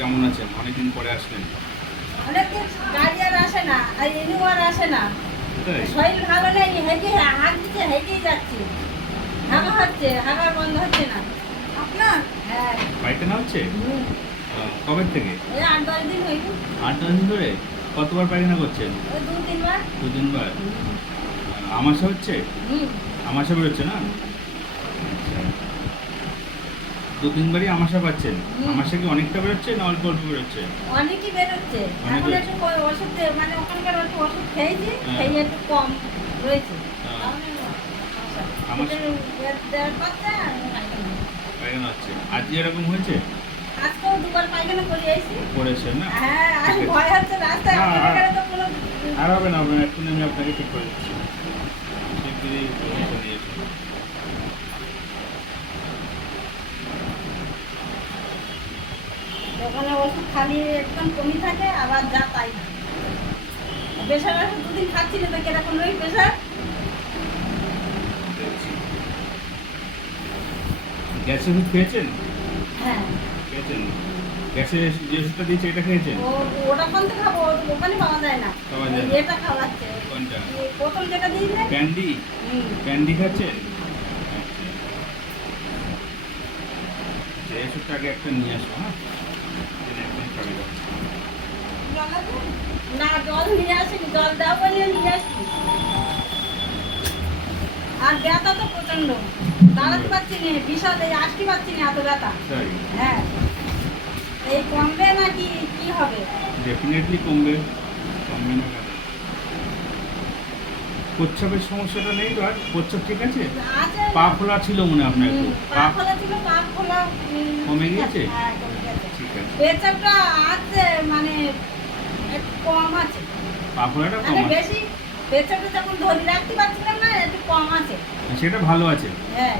কেমন আছেন? অনেকদিন পরে আসলেন। অনেকদিন গাড়ি আর আসে না, আর এনু আর আসে না। তাই? শরীর ভালো নেই, হেঁটে হাঁক দিচ্ছে, হেঁটেই যাচ্ছি। হাগা হচ্ছে, হাগা বন্ধ হচ্ছে না। আপনার? হ্যাঁ। পায়খানা হচ্ছে? হুম। কবে থেকে? ওই 8-10 দিন হইল। 8-10 দিন ধরে? কতবার পায়খানা করছেন? ওই 2-3 বার। 2-3 বার। আমাশা হচ্ছে? হুম। আমাশা বেরোচ্ছে না? আচ্ছা। 2-3 বারই আমাশা পাচ্ছেন। আমাশা কি অনেকটা বেরোচ্ছে না অল্প অল্প বেরোচ্ছে? অনেকই বেরোচ্ছে। অনেক এখন বেরোচ্ছে? একটু ওষুধ মানে ওখানকার একটু ওষুধ খেয়েছি, হ্যাঁ। খেয়ে একটু কম রয়েছে। হ্যাঁ। আমাশা। পায়খানা হচ্ছে। আজকে এরকম হয়েছে? আজকেও 2 বার পায়খানা করে এসেছি। করেছেন না? হ্যাঁ, আর ঠিক আছে। ভয় হচ্ছে রাস্তায় না, আমাদের এখানে তো কোনো আর হবে না, হবে না। এক্ষুনি আমি আপনাকে ঠিক করে দিচ্ছি। শিগগিরই চলে এসো। ওখানে ওষুধ খালি একদম কমই থাকে, আবার যা তাই না। প্রেশার ওষুধ 2 দিন খাচ্ছি না, তো কিরকম রই প্রেশার? গ্যাসের ওষুধ খেয়েছেন? হ্যাঁ। খেয়েছেন? গ্যাসের যে ওষুধটা দিয়েছে এটা খেয়েছেন? ওটা কোন থেকে খাবো? ওখানে পাওয়া যায় না। পাওয়া যায় না? এটা খাওয়াচ্ছে। কোনটা? প্রথম যেটা দিয়েছে। ক্যান্ডি? ক্যান্ডি খাচ্ছেন? আচ্ছা। এই ওষুধটা আগে একটা নিয়ে আসো, হ্যাঁ? জেনে একদম খাবে দাও। না, জল নিয়ে আসিনি, জল দাও বলে নিয়ে আসি। আর ব্যথা তো প্রচন্ড, দাঁড়াতে পারছি না, বিশাল এই আসতে পারছি না, এত ব্যথা। তাই? হ্যাঁ। এই কমবে নাকি কি হবে? ডেফিনেটলি কমবে। কমবে না কেন? প্রচ্ছাবের সমস্যাটা নেই তো আর? প্রচ্ছাব ঠিক আছে? আছে। পা ফোলা ছিল মনে হয় আপনার একটু। পা ফোলা ছিল, পা ফোলা কমে গিয়েছে? হ্যাঁ, কমে গেছে। ঠিক আছে। পেচাবটা আছে, মানে একটু কম আছে। পা ফোলাটা কম মানে আছে। বেশি পেচাবটা যখন ধরে রাখতে পারছিলাম না, একটু কম আছে। সেটা ভালো আছে। হ্যাঁ।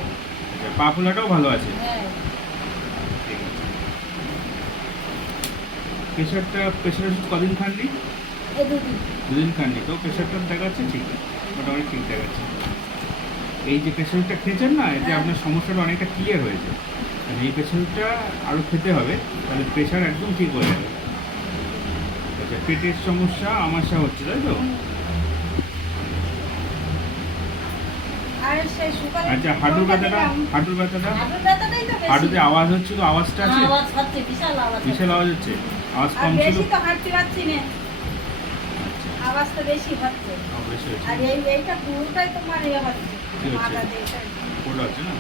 আচ্ছা, পা ফোলাটাও ভালো আছে। হ্যাঁ। ঠিক আছে। প্রেশার ওষুধ কদিন খাননি? এই 2 দিন। 2 দিন খাননি তো প্রেশারটা দেখাচ্ছে ঠিক আছে, মোটামুটি ঠিক দেখাচ্ছে। এই যে প্রেশারটা খেয়েছেন না, এতে আপনার সমস্যাটা অনেকটা ক্লিয়ার হয়েছে। আর এই প্রেশারটা আরও খেতে হবে, তাহলে প্রেশার একদম ঠিক হয়ে যাবে। আচ্ছা, পেটের সমস্যা আমাশা হচ্ছে তাই তো? আর সেই সুগারের আচ্ছা, হাঁটুর ব্যথাটা? হাঁটুর ব্যথাটাই তো বেশি। হাঁটুতে আওয়াজ হচ্ছিল, আওয়াজটা আছে? আওয়াজ হচ্ছে, বিশাল আওয়াজ। বিশাল আওয়াজ হচ্ছে? আওয়াজ আর কম ছিল? বেশি তো হাঁটতে পারছি না, আচ্ছা, আওয়াজ তো বেশি হচ্ছে। বেশি হচ্ছে। আর এইটা পুরোটাই তোমার ইয়ে হচ্ছে, কি হচ্ছে? মাথাতে এটা। ওটা হচ্ছে না?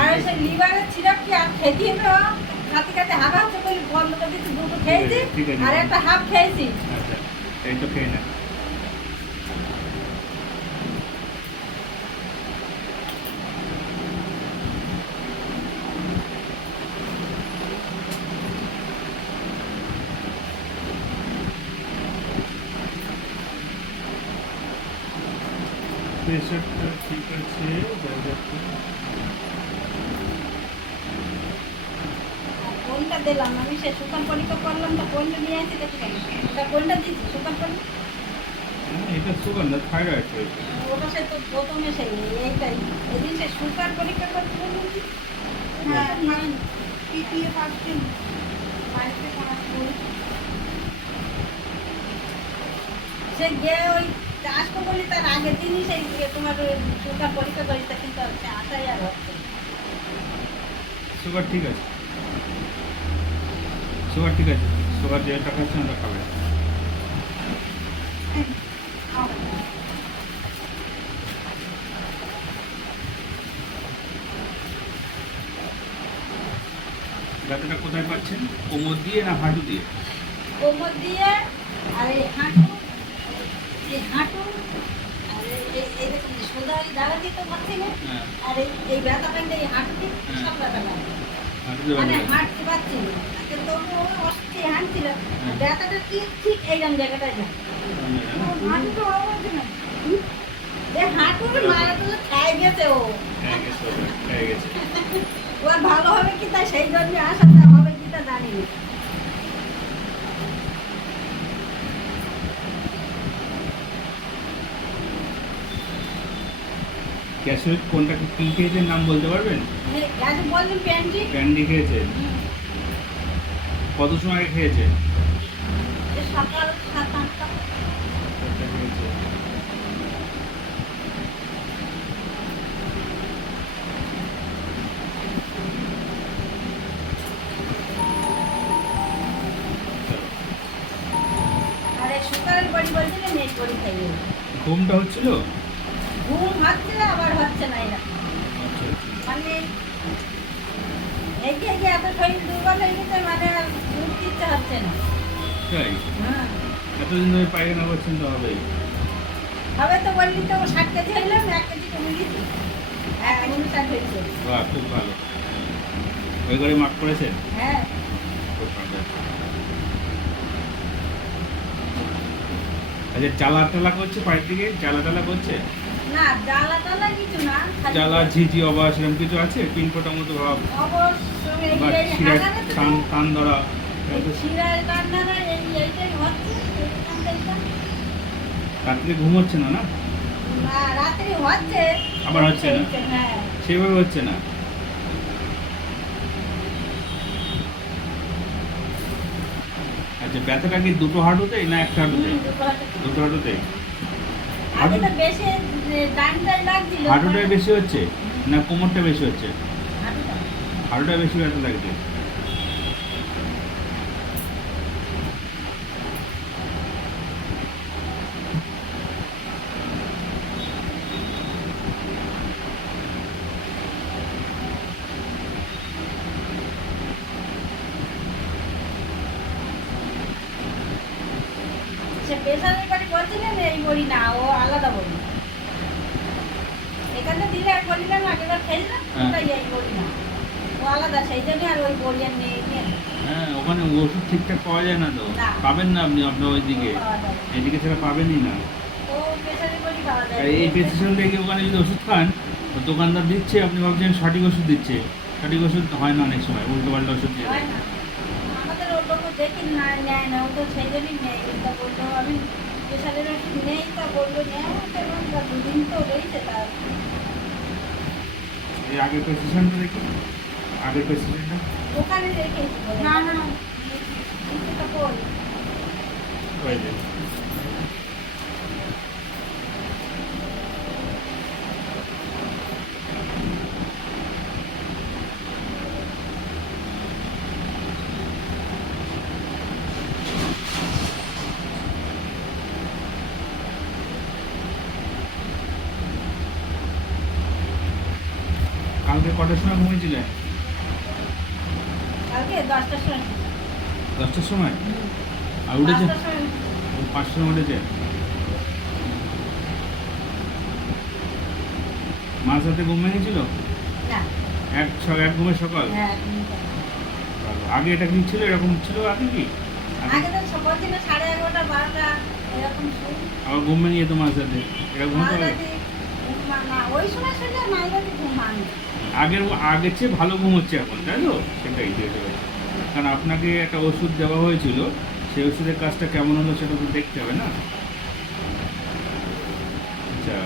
আর সেই লিভারের সিরাপ কি আর খেতে তো খাতে খাতে হাগা হচ্ছে বলে বন্ধ করে দিচ্ছি, 2টো খেয়েছি ঠিক আছে। আর একটা হাফ খেয়েছি। আচ্ছা, এই তো খেয়ে না। প্রেশারটা ঠিক আছে, আর কোনটা দিলাম আমি? সে সুগার পরীক্ষা করলাম, তো কোনটা নিয়ে আসি দেখি কেন ওটা কোনটা দিচ্ছি সুগার পরীক্ষা? এটা সুগার না, থাইরয়েড হয়েছে। ওটা সে তো প্রথমে সেই এইটাই এদিন সে সুগার পরীক্ষা করতে বলেছি। হ্যাঁ, পিপিএফ আসছেন বাড়িতে পড়াশোনা। সে গিয়ে ওই আসবো বলি তার আগের দিনই সেই তোমার সুগার পরীক্ষা করি, তা কিন্তু আসাই আর হচ্ছে না। সুগার ঠিক আছে, সুগার ঠিক আছে। সুগার যে টাকা আছে আমরা খাবে। ব্যথাটা কোথায় পাচ্ছেন? কোমর দিয়ে না হাঁটু দিয়ে? কোমর দিয়ে, আর এই হাঁটু, এই হাঁটু, আর এই দেখুন সোজা ওই দাঁড়াতে তো পারছি না। হ্যাঁ। আর এই ব্যথা পাইলে এই হাঁটুতে সব ব্যথা লাগে, হাঁটুতে মানে ব্যথা। হাঁটতে পারছি না। কিন্তু তবু অস্থির হাঁটছিল, হ্যাঁ। ব্যথাটা ঠিক এইরকম জায়গাটায় যায়। হাঁটুতে ওরা বলছে না এই হাঁটুর মারাটা খাই গেছে ও। খেয়ে গেছে, খেয়ে গেছে। ও আর ভালো হবে কি তা সেই জন্য আসাটা হবে কি তা জানি না। গ্যাসের কোনটা কি খেয়েছেন নাম বলতে পারবেন? গাছ বললেন প্যান্টি ক্যান্ডি খেয়েছেন? কত সময় আগে খেয়েছেন? সকাল 7-8টা। কোনটা খেয়েছেন? আর এই সকালের বড়ি বলছিলেন এই বড়ি খাইয়ে ঘুমটা হচ্ছিল? ঘুম হচ্ছে আবার হচ্ছে না এরকম আচ্ছা আচ্ছা। মানে এগিয়ে এগিয়ে এত শরীর দুর্বল হয়ে গেছে মানে আর উঠতে ইচ্ছে হচ্ছে না। তাই? হ্যাঁ এতদিন ধরে পায়খানা করছেন তো হবেই। হবে তো বললি তো 60 কেজি হইলাম 1 কেজি কমে গেছি। হ্যাঁ 59 হয়েছে। বাহ, খুব ভালো। ওই করে মাপ করেছেন? হ্যাঁ খুব ভালো। আচ্ছা, জ্বালা টালা করছে পায়ের দিকে? জ্বালা টালা করছে? না জ্বালা টালা কিছু না খালি জ্বালা ঝিঝি অবাস এরকম কিছু আছে? পিনপোটার মতো ভাব অবশ্য এই বা এই শিরা হাগানে তো টান ধরা? এই শিরায় কান্নারা এইটাই হচ্ছে এইখানটা। রাত্রে ঘুম হচ্ছে না? না না রাত্রি হচ্ছে আবার হচ্ছে না? হ্যাঁ সেভাবে হচ্ছে না। আচ্ছা, ব্যথাটা কি দুটো হাঁটুতেই না একটা হাঁটুতেই? দুটো হাতে। দুটো হাঁটুতেই। আগে তো বেশি ডানটাই লাগছিল হাঁটুটাই বেশি হচ্ছে না কোমরটা বেশি হচ্ছে? হাঁটুটা। হাঁটুটা বেশি ব্যথা লাগছে। সে প্রেশারের বাড়ি বলছিলেন এই বড়ি না ও আলাদা বড়ি এখানে দিলে এক বড়ি না আগেবার খেয়েছিলাম হ্যাঁ। ওটাই এই বড়ি না ও আলাদা সেই জন্য আর ওই বড়ি আর নিয়ে নিয়ে না। হ্যাঁ, ওখানে ওষুধ ঠিকঠাক পাওয়া যায় না তো। না। পাবেন না আপনি আপনার ওইদিকে। ও পাওয়া যায়। এদিকে ছাড়া পাবেনই না। ও প্রেশারের বড়ি পাওয়া যায় আর এই প্রেসক্রিপশন থেকে ওখানে যদি ওষুধ খান, তো দোকানদার দিচ্ছে, আপনি ভাবছেন সঠিক ওষুধ দিচ্ছে। সঠিক ওষুধ হয় না অনেক সময়, উল্টো পাল্টা ওষুধ দিয়ে হয় দেয়। না আমাদের ওর লোক দেখি না নেয় না ও তো সেই জন্যই নেই তা বললো আমি প্রেশারের ওষুধ নেই তা বললো নেয় কেমন তা দুদিন তো রয়েছে তার এই আগের প্রেসক্রিপশনটা দেখি, আগের প্রেসক্রিপশনটা। ওখানে রেখেছি বলে। না না নিচেটা কই? ওই যে। কালকে কটার সময় ঘুমিয়েছিলেন? কালকে 10টার সময় 10টার সময়? আর উঠেছেন? 5টার সময় 5টার সময় উঠেছেন? মাঝ রাতে ঘুম ভেঙেছিল? না এক ঘুমের সকাল? হ্যাঁ একদম। ভালো। আগে এটা কি ছিল, এরকম ছিল আগে কি? আগে আগে তো সকাল দিনে 11:30 12টা এরকম শুই আবার ঘুম ভেঙে যেত মাঝ রাতে, এটা ঘুম হবে? মাঝরাতে না ওই সময় শুলে মাঝরাতে ঘুম হয় না। আগের চেয়ে ভালো ঘুম হচ্ছে এখন, তাই তো? সেটাই জিজ্ঞেস করছি। কারণ আপনাকে একটা ওষুধ দেওয়া হয়েছিল, সেই ওষুধের কাজটা কেমন হলো সেটা তো দেখতে হবে না? আচ্ছা,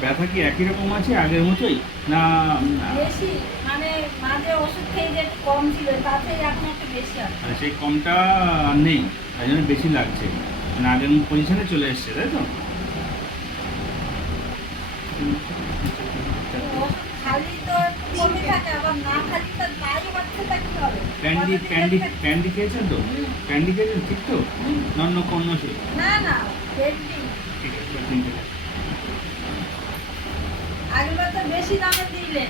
ব্যথা কি একই রকম আছে আগের মতোই না? বেশি মানে মাঝে ওষুধ খেয়ে যে একটু কম ছিল তাতে এখন একটু বেশি আছে। মানে সেই কমটা আর নেই, তাই জন্য বেশি লাগছে, মানে আগের পজিশনে চলে এসছে, তাই তো? ওষুধ খালি তো একটু কমে থাকে, আবার না খালি তো তাই হচ্ছে, তা কি হবে? ক্যান্ডি কতদিন ক্যান্ডি ধরে- ক্যান্ডি খেয়েছেন তো? হুম। ক্যান্ডি খেয়েছেন ঠিক তো? হুম। অন্য অন্য সেই না না পেন্টি ঠিক আছে, এবার কিনতে হবে। আগেরবার তো বেশি দামে দিলেন।